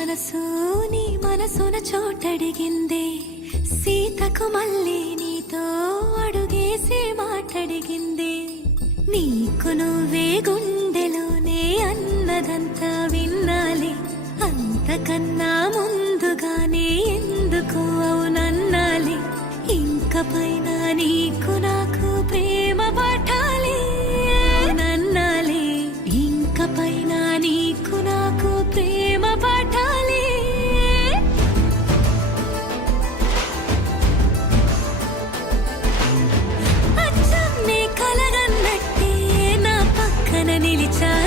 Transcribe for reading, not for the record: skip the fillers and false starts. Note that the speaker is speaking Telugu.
మనసు నీ మనసున చోటడిగిందే, సీతకు మళ్ళీ నీతో అడుగేసి మాటడిగిందే. నీకు నువ్వే గుండెలోనే అన్నదంతా విన్నాలే, అంతకన్నా ముందుగానే ఎందుకు అవునన్నాలే. ఇంక పైన నీకు నాకు ప్రేమ పాఠాలే నన్నాలే, ఇంక పైన నీకు నాకు ప్రేమ పాఠాలే. అచ్చం నీ కలగన్నట్టే నా పక్కన నిలిచా